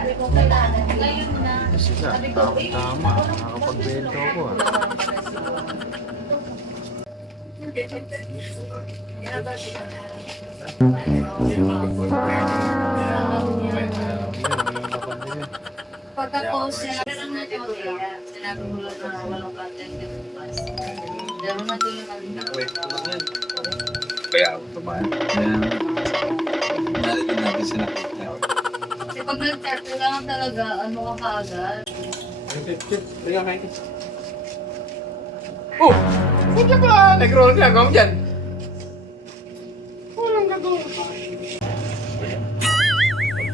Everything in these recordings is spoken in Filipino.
sabi ko kailangan. Ngayon na. Kasi siya, Sabi ko, tama. Nakapagbento ako ah. Pagka-post niya, pero na ito sinabi ko lang na walang content yung bus. Pero natuloy na Kaya tumaan. Kaya nalagyan natin sa nakita. kasi pag nag-chat, kailangan talaga, ano ka kaagad. Oh! Ba't na ba nag-roll ka? Gawin dyan. Walang gagawin.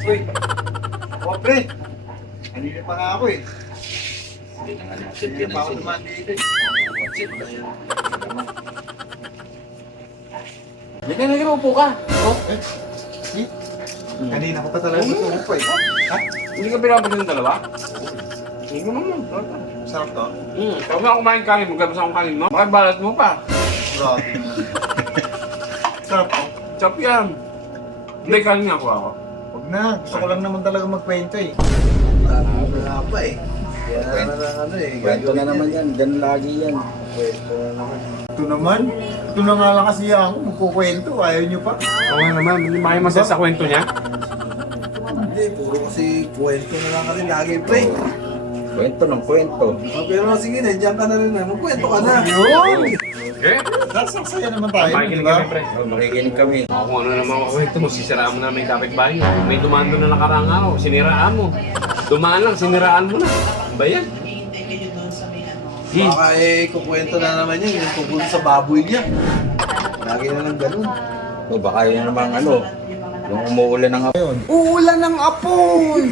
Uy! Oh, pre! Kanina pa nga ako eh. Kanina pa ako naman dito eh. Yan na nag-upo ka. Oh, Kanina ko pa talaga gusto ko eh. Ha? hindi ka pinapagod ng dalawa? Hindi mo naman. Sarap to? Huwag na kumain kanin, maglabas akong kanin mo. Bakit balat mo pa? Grabe. Sarap to? Chop yan. Hindi, kanin nga ako. Huwag na. Gusto ko lang naman talaga magkwento eh. Wala pa eh. Yan na ano eh. Kwento na naman yan. Ganun lagi yan. Kwento na naman. Ito naman. Ito na nga lang kasi ako. Magkukwento. Ayaw nyo pa. Oo naman, hindi makain masaya sa kwento niya. Hindi, puro kasi kwento na lang kasi lagi pre. Kwento ng kwento. Pero sige, nandiyan ka na rin na. Magkwento ka na. Yun! Okay? That's saya naman tayo. Makikinig Diba? kami, pre. Makikinig kami. Ako kung ano naman ako kwento mo, sisiraan mo namin yung kapitbahay. May dumaan doon na nakarang araw, siniraan mo. Dumaan lang, siniraan mo na. Ano ba yan? Baka eh, kukwento na naman yan. Yung tungkol sa baboy niya. Lagi na lang ganun. O baka yun namang ano, yung umuulan ng hapon. Uulan ng apoy!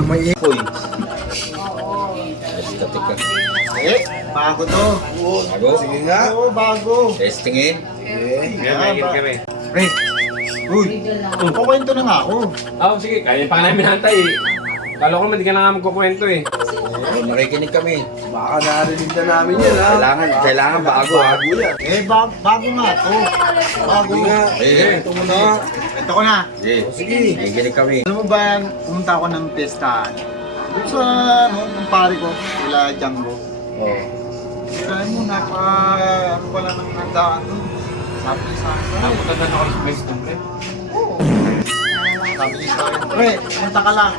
May ipoy. Estatik ka. Eh, bago to. Bago? Sige nga. Oo, bago. Testingin. Eh, Kaya makikinig kami. Pre, uy, kukwento na nga ako. Oo, sige, kaya pa nga namin hantay eh. Kala ko naman, di ka na nga magkukwento eh. O, makikinig kami. baka narinig na namin yan ha. Kailangan bago ha. Bago yan. Eh, bago nga to. Bago. Sige nga. Eh, Ito mo na. Ito ko na. sige. Sige. Makikinig kami. Alam mo ba, pumunta ako ng pestahan. Doon sa, ng pare ko, sila Django. Oh. Kaya mo, ano pala ng handaan doon. Sabi niya sa akin, Ang maganda na ako sa place doon, pre. oo. Sabi niya sa akin, pre, pumunta ka lang.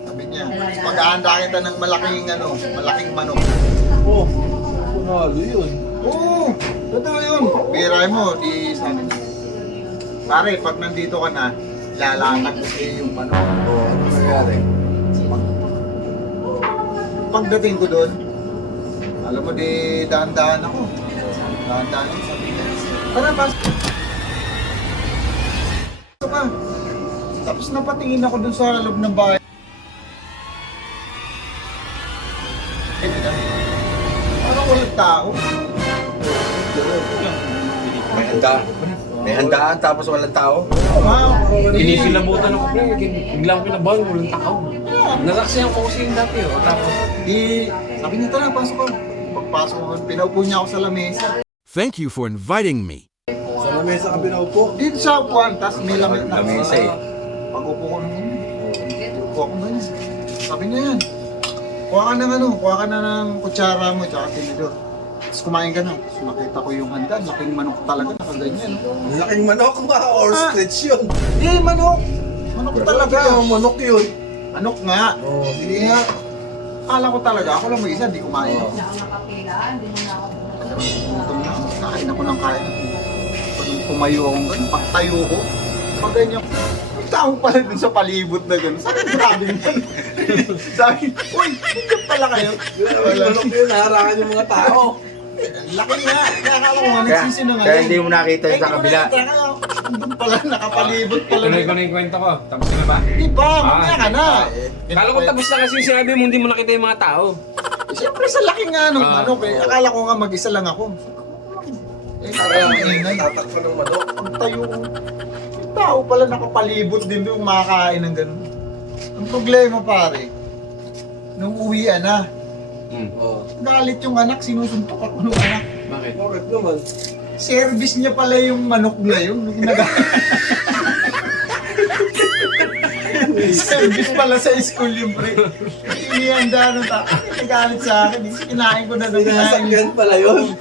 Sabi niya, mag-aanda kita ng malaking manok. Oh, kunalo yun. Oo, totoo yun. Biray mo, di sabi niya. Pare, pag nandito ka na, lalatag mo sa'yo yung manok. Oh, ano nangyari? Pagdating ko doon, alam mo, di daan-daan ako. Daan-daan ako, sabi niya. Tara, pasok ka. Tapos napatingin ako doon sa loob ng bahay. Parang walang tao. May handaan tapos walang tao. Wow. Inisilabutan ako, pre. Bigla ako kinabahan, walang tao. Nasaksihan ko kasi yung dati, oh. Tapos, Sabi niya, tara, pasok ka. Pagpasok ko, pinaupo niya ako sa lamesa. Thank you for inviting me. Sa lamesa ka pinaupo. Dito sa upuan, tapos may Lamesa eh. Pag-upo ko naman, upo ako ganyan. Sabi niya yan, kuha ka na ng kutsara mo, tsaka tinidor. Tapos kumain ka na. Tapos nakita ko yung handa, laking manok talaga, nakaganyan. Ang laking manok ba? Or stretch yun? Eh, manok! Manok talaga. Yung manok yun. Manok nga. Oh, Sige nga. Akala ko talaga, ako lang mag-isa, di kumain. Gutom na, kain ako ng kain. Pag pumayo akong ganun, pagtayo ko, pag ganyan, may tao pala dun sa palibot na gano'n. Sabi, grabe naman. Sabi, uy, hindi pala kayo. Yung manok yun, naharangan yung mga tao. Laki nga, nakakala ko nga, nagsisinungaling. Kaya hindi mo nakita sa kabila. Doon pala, nakapalibot pala. tuloy ko na yung kwento ko. Tapos ka na ba? Di ba, mamaya ka na. Kala ko tapos na kasi sinabi mo, hindi mo nakita yung mga tao. Siyempre sa laki nga nung manok eh. Akala ko nga mag-isa lang ako. Eh, kaya ingay. Tatakbo ng manok. Ang tayo ko. Yung tao pala nakapalibot din doon makakain ng ganun. Ang problema pare, nung uwian na, Oh. galit yung anak, sinusuntok ako ng anak. Bakit? Bakit naman? Service niya pala yung manok na yun. Nung Service pala sa school yung pre. Inihanda ng tatay. Nagalit sa akin. Kinain ko na ng kinain. Sinasakyan pala yun.